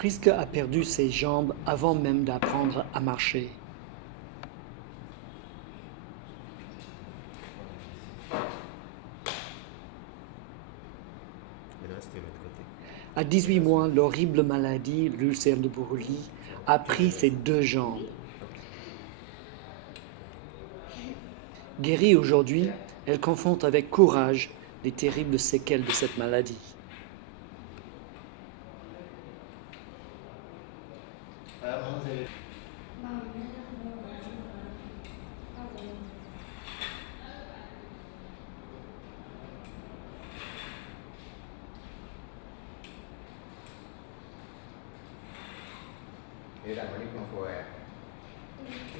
Priska a perdu ses jambes avant même d'apprendre à marcher. À 18 mois, l'horrible maladie, l'ulcère de Broglie, a pris ses 2 jambes. Guérie aujourd'hui, elle confronte avec courage les terribles séquelles de cette maladie.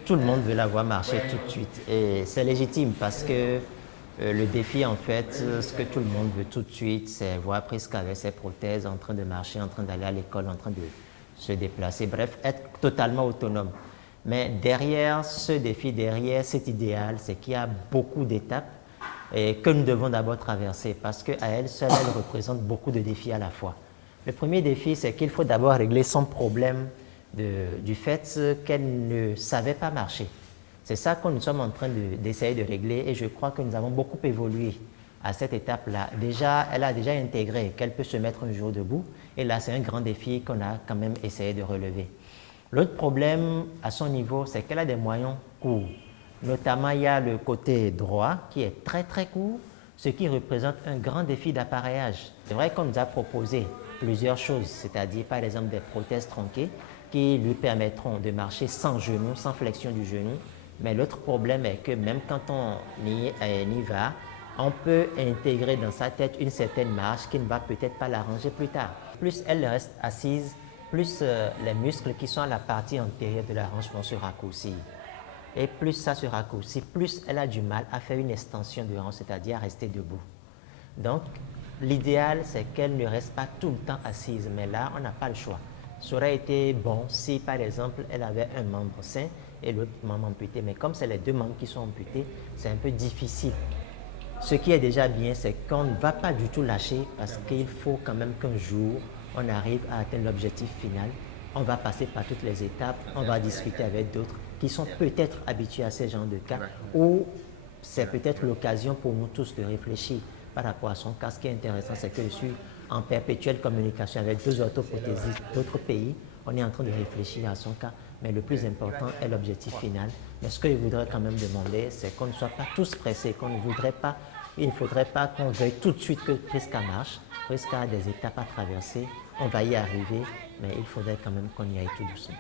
Tout le monde veut la voir marcher tout de suite et c'est légitime parce que le défi en fait, ce que tout le monde veut tout de suite, c'est voir Priska avec ses prothèses en train de marcher, en train d'aller à l'école, en train de se déplacer, bref, être totalement autonome. Mais derrière ce défi, derrière cet idéal, c'est qu'il y a beaucoup d'étapes et que nous devons d'abord traverser parce qu'à elle seule, elle représente beaucoup de défis à la fois. Le premier défi, c'est qu'il faut d'abord régler son problème du fait qu'elle ne savait pas marcher. C'est ça que nous sommes en train d'essayer de régler et je crois que nous avons beaucoup évolué à cette étape-là. Déjà, elle a déjà intégré qu'elle peut se mettre un jour debout et là, c'est un grand défi qu'on a quand même essayé de relever. L'autre problème à son niveau, c'est qu'elle a des moyens courts. Notamment, il y a le côté droit qui est très très court, ce qui représente un grand défi d'appareillage. C'est vrai qu'on nous a proposé plusieurs choses, c'est-à-dire par exemple des prothèses tronquées qui lui permettront de marcher sans genou, sans flexion du genou. Mais l'autre problème est que même quand on y va, on peut intégrer dans sa tête une certaine marche qui ne va peut-être pas l'arranger plus tard. Plus elle reste assise, plus les muscles qui sont à la partie antérieure de la hanche vont se raccourcir. Et plus ça se raccourcit, plus elle a du mal à faire une extension de hanche, c'est-à-dire à rester debout. Donc, l'idéal, c'est qu'elle ne reste pas tout le temps assise, mais là, on n'a pas le choix. Ça aurait été bon si, par exemple, elle avait un membre sain et l'autre membre amputé, mais comme c'est les deux membres qui sont amputés, c'est un peu difficile. Ce qui est déjà bien, c'est qu'on ne va pas du tout lâcher parce qu'il faut quand même qu'un jour, on arrive à atteindre l'objectif final. On va passer par toutes les étapes, on va discuter avec d'autres qui sont peut-être habitués à ce genre de cas ou c'est peut-être l'occasion pour nous tous de réfléchir par rapport à son cas. Ce qui est intéressant, c'est que je suis en perpétuelle communication avec deux orthoprothésistes d'autres pays. On est en train de réfléchir à son cas, mais le plus important est l'objectif final. Mais ce que je voudrais quand même demander, c'est qu'on ne soit pas tous pressés, qu'on ne voudrait pas, il ne faudrait pas qu'on veuille tout de suite que Priska marche. Priska a des étapes à traverser, on va y arriver, mais il faudrait quand même qu'on y aille tout doucement.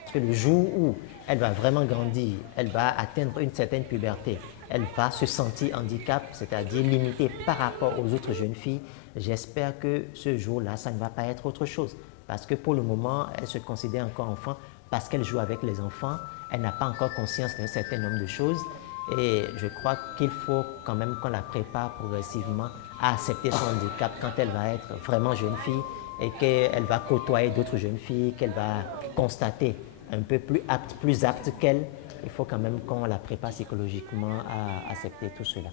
Parce que le jour où elle va vraiment grandir, elle va atteindre une certaine puberté, elle va se sentir handicap, c'est-à-dire limitée par rapport aux autres jeunes filles. J'espère que ce jour-là, ça ne va pas être autre chose. Parce que pour le moment, elle se considère encore enfant parce qu'elle joue avec les enfants. Elle n'a pas encore conscience d'un certain nombre de choses. Et je crois qu'il faut quand même qu'on la prépare progressivement à accepter son handicap quand elle va être vraiment jeune fille et qu'elle va côtoyer d'autres jeunes filles, qu'elle va constater un peu plus apte qu'elle. Il faut quand même qu'on la prépare psychologiquement à accepter tout cela.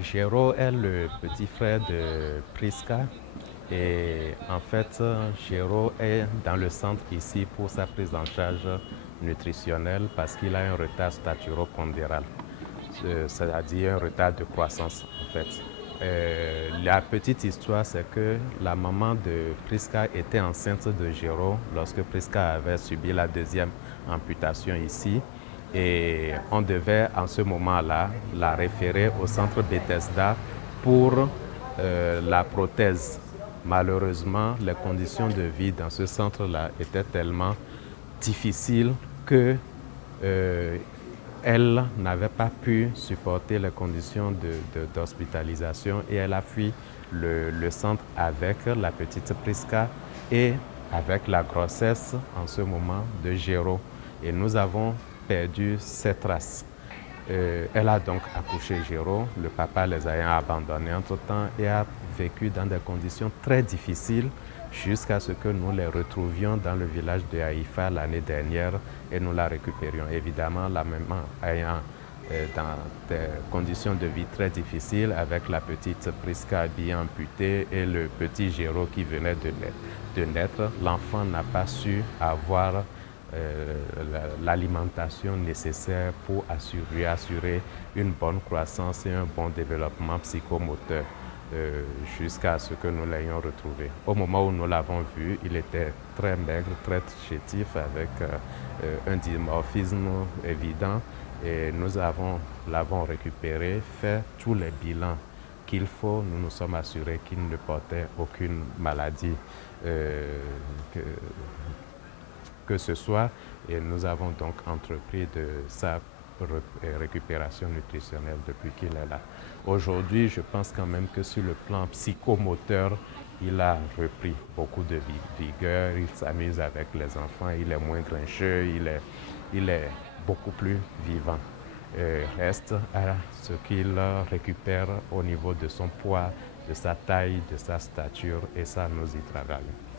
Géraud est le petit frère de Priska et en fait, Géraud est dans le centre ici pour sa prise en charge nutritionnelle parce qu'il a un retard staturo-pondéral, c'est-à-dire un retard de croissance en fait. La petite histoire, c'est que la maman de Priska était enceinte de Géraud lorsque Priska avait subi la deuxième amputation ici. Et on devait en ce moment-là la référer au centre Bethesda pour la prothèse. Malheureusement, les conditions de vie dans ce centre-là étaient tellement difficiles que elle n'avait pas pu supporter les conditions d'hospitalisation et elle a fui le centre avec la petite Priska et avec la grossesse en ce moment de Géraud. Et nous avons perdu ses traces. Elle a donc accouché Géraud, le papa les ayant abandonnés entre-temps et a vécu dans des conditions très difficiles jusqu'à ce que nous les retrouvions dans le village de Haïfa l'année dernière et nous la récupérions. Évidemment, la maman ayant dans des conditions de vie très difficiles avec la petite Prisca habillée amputée et le petit Géraud qui venait de naître, l'enfant n'a pas su avoir l'alimentation nécessaire pour lui assurer une bonne croissance et un bon développement psychomoteur jusqu'à ce que nous l'ayons retrouvé. Au moment où nous l'avons vu, il était très maigre, très chétif avec un dimorphisme évident et nous l'avons récupéré, fait tous les bilans qu'il faut. Nous nous sommes assurés qu'il ne portait aucune maladie que ce soit et nous avons donc entrepris de sa récupération nutritionnelle depuis qu'il est là. Aujourd'hui, je pense quand même que sur le plan psychomoteur, il a repris beaucoup de vigueur, il s'amuse avec les enfants, il est moins grincheux, il est beaucoup plus vivant. Reste à ce qu'il récupère au niveau de son poids, de sa taille, de sa stature et ça, nous y travaillons.